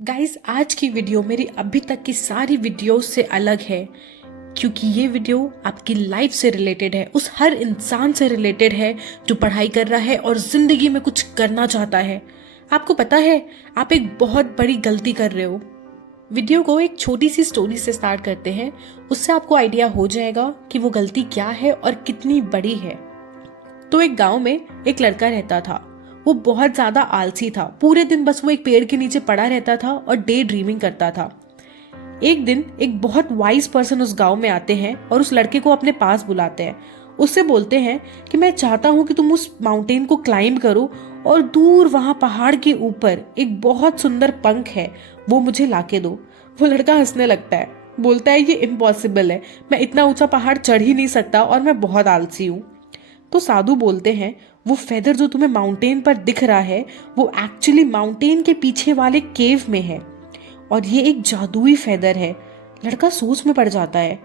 Guys, आज की video मेरी अभी तक की सारी वीडियोस से अलग है क्योंकि ये वीडियो आपकी लाइफ से रिलेटेड है, उस हर इंसान से रिलेटेड है जो पढ़ाई कर रहा है और जिंदगी में कुछ करना चाहता है। आपको पता है, आप एक बहुत बड़ी गलती कर रहे हो। वीडियो को एक छोटी सी स्टोरी से स्टार्ट करते हैं, उससे आपको आइडिया हो जाएगा कि वो गलती क्या है और कितनी बड़ी है। तो एक गांव में एक लड़का रहता था। वो बहुत ज्यादा आलसी था। पूरे दिन बस वो एक पेड़ के नीचे पड़ा रहता था और डे ड्रीमिंग करता था। एक दिन एक बहुत वाइज पर्सन उस गांव में आते हैं और उस लड़के को अपने पास बुलाते हैं। उससे बोलते हैं कि मैं चाहता हूं कि तुम उस माउंटेन को क्लाइंब करो और दूर वहां पहाड़ के ऊपर एक बहुत सुंदर पंख है, वो मुझे लाके दो। वो लड़का हंसने लगता है, बोलता है ये इम्पॉसिबल है, मैं इतना ऊंचा पहाड़ चढ़ ही नहीं सकता और मैं बहुत आलसी हूँ। तो साधु बोलते हैं वो फेदर जो तुम्हें माउंटेन पर दिख रहा है वो एक्चुअली माउंटेन के पीछे वाले केव में है और ये एक जादुई फेदर है। लड़का सोच में पड़ जाता है।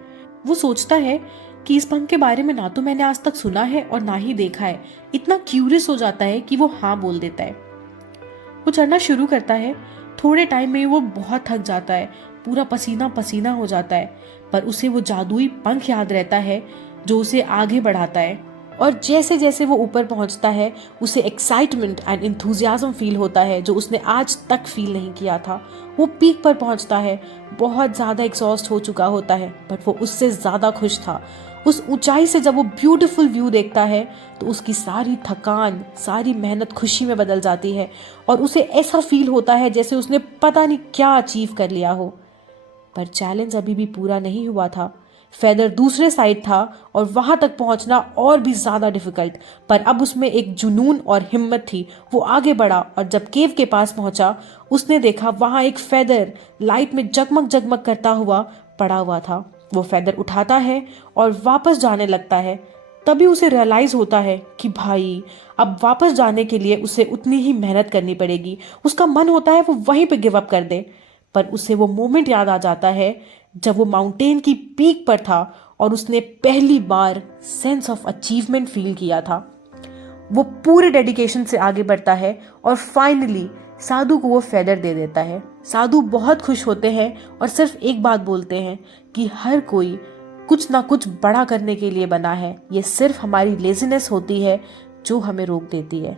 वो सोचता है कि इस पंख के बारे में ना तो मैंने आज तक सुना है और ना ही देखा है। इतना क्यूरियस हो जाता है कि वो हाँ बोल देता है। वो चढ़ना शुरू करता है। थोड़े टाइम में वो बहुत थक जाता है, पूरा पसीना पसीना हो जाता है, पर उसे वो जादुई पंख याद रहता है जो उसे आगे बढ़ाता है। और जैसे जैसे वो ऊपर पहुंचता है उसे एक्साइटमेंट एंड इंथुजियाज्म फील होता है जो उसने आज तक फील नहीं किया था। वो पीक पर पहुंचता है, बहुत ज़्यादा एग्जॉस्ट हो चुका होता है, बट वो उससे ज़्यादा खुश था। उस ऊंचाई से जब वो ब्यूटीफुल व्यू देखता है तो उसकी सारी थकान, सारी मेहनत खुशी में बदल जाती है और उसे ऐसा फील होता है जैसे उसने पता नहीं क्या अचीव कर लिया हो। पर चैलेंज अभी भी पूरा नहीं हुआ था। फेदर दूसरे साइड था और वहां तक पहुंचना और भी ज्यादा डिफिकल्ट, पर अब उसमें एक जुनून और हिम्मत थी। वो आगे बढ़ा और जब केव के पास पहुंचा उसने देखा वहां एक फेदर लाइट में जगमग जगमग करता हुआ पड़ा हुआ था। वो फेदर उठाता है और वापस जाने लगता है। तभी उसे रियलाइज होता है कि भाई, अब वापस जाने के लिए उसे उतनी ही मेहनत करनी पड़ेगी। उसका मन होता है वो वहीं पे गिव अप कर दे, पर उसे वो मोमेंट याद आ जाता है जब वो माउंटेन की पीक पर था और उसने पहली बार सेंस ऑफ अचीवमेंट फील किया था। वो पूरे डेडिकेशन से आगे बढ़ता है और फाइनली साधु को वो फेदर दे देता है। साधु बहुत खुश होते हैं और सिर्फ एक बात बोलते हैं कि हर कोई कुछ ना कुछ बड़ा करने के लिए बना है, ये सिर्फ हमारी लेजीनेस होती है जो हमें रोक देती है।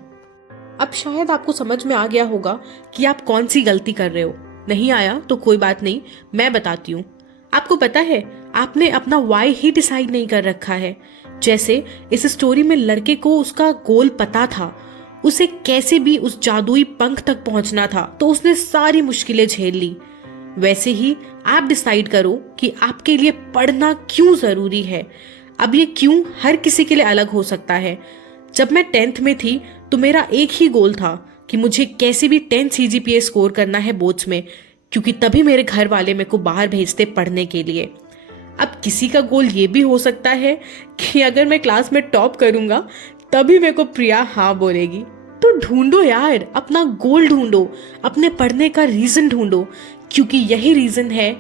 अब शायद आपको समझ में आ गया होगा कि आप कौन सी गलती कर रहे हो। नहीं आया तो कोई बात नहीं, मैं बताती हूँ। आपको पता है, आपने अपना वाई ही डिसाइड नहीं कर रखा है। जैसे इस स्टोरी में लड़के को उसका गोल पता था, उसे कैसे भी उस जादुई पंख तक पहुंचना था, तो उसने सारी मुश्किलें झेल ली। वैसे ही आप डिसाइड करो कि आपके लिए पढ़ना क्यों जरूरी है। अब ये क्यों हर किसी के लिए अलग हो सकता है। जब मैं 10th में थी तो मेरा एक ही गोल था कि मुझे कैसे भी 10 CGPA स्कोर करना है बोर्ड्स में, क्योंकि तभी मेरे घर वाले मेरे को बाहर भेजते पढ़ने के लिए। अब किसी का गोल ये भी हो सकता है कि अगर मैं क्लास में टॉप करूंगा तभी मेरे को प्रिया हाँ बोलेगी। तो ढूंढो यार, अपना गोल ढूंढो, अपने पढ़ने का रीजन ढूंढो, क्योंकि यही रीजन है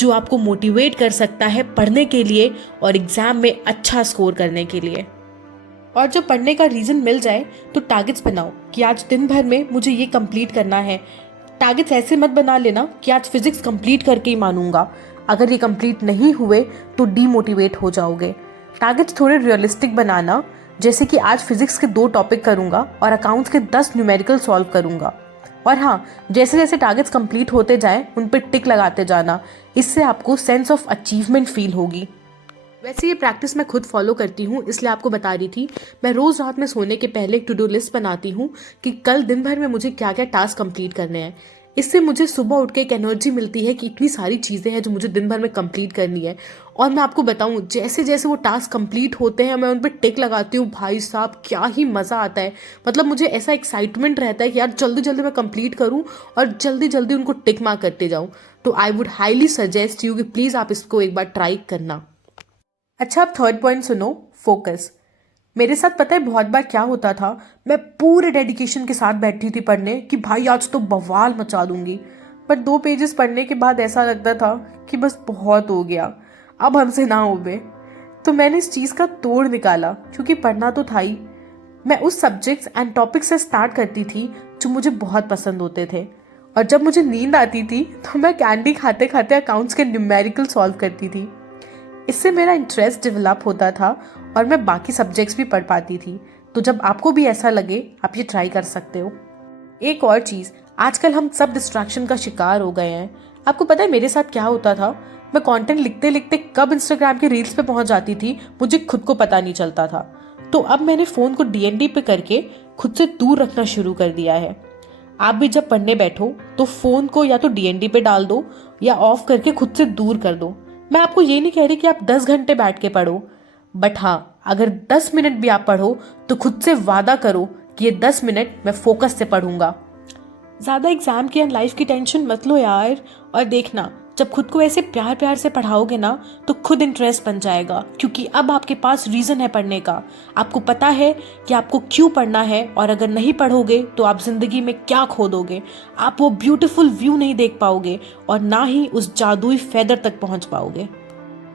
जो आपको मोटिवेट कर सकता है पढ़ने के लिए और एग्जाम में अच्छा स्कोर करने के लिए। और जब पढ़ने का रीजन मिल जाए तो टारगेट्स बनाओ कि आज दिन भर में मुझे ये कंप्लीट करना है। टारगेट्स ऐसे मत बना लेना कि आज फिजिक्स कंप्लीट करके ही मानूंगा। अगर ये कंप्लीट नहीं हुए तो डीमोटिवेट हो जाओगे। टारगेट्स थोड़े रियलिस्टिक बनाना, जैसे कि आज फिजिक्स के 2 टॉपिक करूंगा और अकाउंट्स के 10 न्यूमेरिकल सॉल्व करूंगा। और हाँ, जैसे जैसे टारगेट्स कंप्लीट होते जाएं उन पर टिक लगाते जाना। इससे आपको सेंस ऑफ अचीवमेंट फील होगी। वैसे ये प्रैक्टिस मैं खुद फॉलो करती हूँ, इसलिए आपको बता रही थी। मैं रोज रात में सोने के पहले एक टू डू लिस्ट बनाती हूँ कि कल दिन भर में मुझे क्या क्या टास्क कंप्लीट करने हैं। इससे मुझे सुबह उठ के एक एनर्जी मिलती है कि इतनी सारी चीज़ें हैं जो मुझे दिन भर में कंप्लीट करनी है। और मैं आपको बताऊं, जैसे जैसे वो टास्क कंप्लीट होते हैं मैं उन पर टिक लगाती हूँ, भाई साहब क्या ही मज़ा आता है। मतलब मुझे ऐसा एक्साइटमेंट रहता है कि यार जल्दी जल्दी मैं कंप्लीट करूँ और जल्दी जल्दी उनको टिक मार्क करते जाऊँ। तो I would highly suggest you कि प्लीज़ आप इसको एक बार ट्राई करना। अच्छा, अब थर्ड पॉइंट सुनो, फोकस। मेरे साथ पता है बहुत बार क्या होता था, मैं पूरे डेडिकेशन के साथ बैठी थी पढ़ने कि भाई आज तो बवाल मचा दूंगी, पर 2 पेजेस पढ़ने के बाद ऐसा लगता था कि बस बहुत हो गया, अब हमसे ना होवे। तो मैंने इस चीज़ का तोड़ निकाला, क्योंकि पढ़ना तो था ही। मैं उस सब्जेक्ट्स एंड टॉपिक से स्टार्ट करती थी जो मुझे बहुत पसंद होते थे। और जब मुझे नींद आती थी तो मैं कैंडी खाते खाते अकाउंट्स के न्यूमेरिकल सॉल्व करती थी। इससे मेरा इंटरेस्ट डेवलप होता था और मैं बाकी सब्जेक्ट्स भी पढ़ पाती थी। तो जब आपको भी ऐसा लगे आप ये ट्राई कर सकते हो। एक और चीज़, आजकल हम सब डिस्ट्रैक्शन का शिकार हो गए हैं। आपको पता है मेरे साथ क्या होता था? मैं कंटेंट लिखते लिखते कब इंस्टाग्राम के रील्स पे पहुंच जाती थी मुझे खुद को पता नहीं चलता था। तो अब मैंने फ़ोन को डीएनडी पे करके खुद से दूर रखना शुरू कर दिया है। आप भी जब पढ़ने बैठो तो फ़ोन को या तो डीएनडी पे डाल दो या ऑफ करके खुद से दूर कर दो। मैं आपको ये नहीं कह रही कि आप 10 घंटे बैठ के पढ़ो, बट हाँ, अगर 10 मिनट भी आप पढ़ो तो खुद से वादा करो कि ये 10 मिनट मैं फोकस से पढ़ूंगा। ज़्यादा एग्जाम की या लाइफ की टेंशन मत लो यार। और देखना, जब खुद को ऐसे प्यार प्यार से पढ़ाओगे ना तो खुद इंटरेस्ट बन जाएगा, क्योंकि अब आपके पास रीज़न है पढ़ने का। आपको पता है कि आपको क्यों पढ़ना है, और अगर नहीं पढ़ोगे तो आप ज़िंदगी में क्या खो दोगे। आप वो ब्यूटीफुल व्यू नहीं देख पाओगे और ना ही उस जादुई फेदर तक पहुंच पाओगे।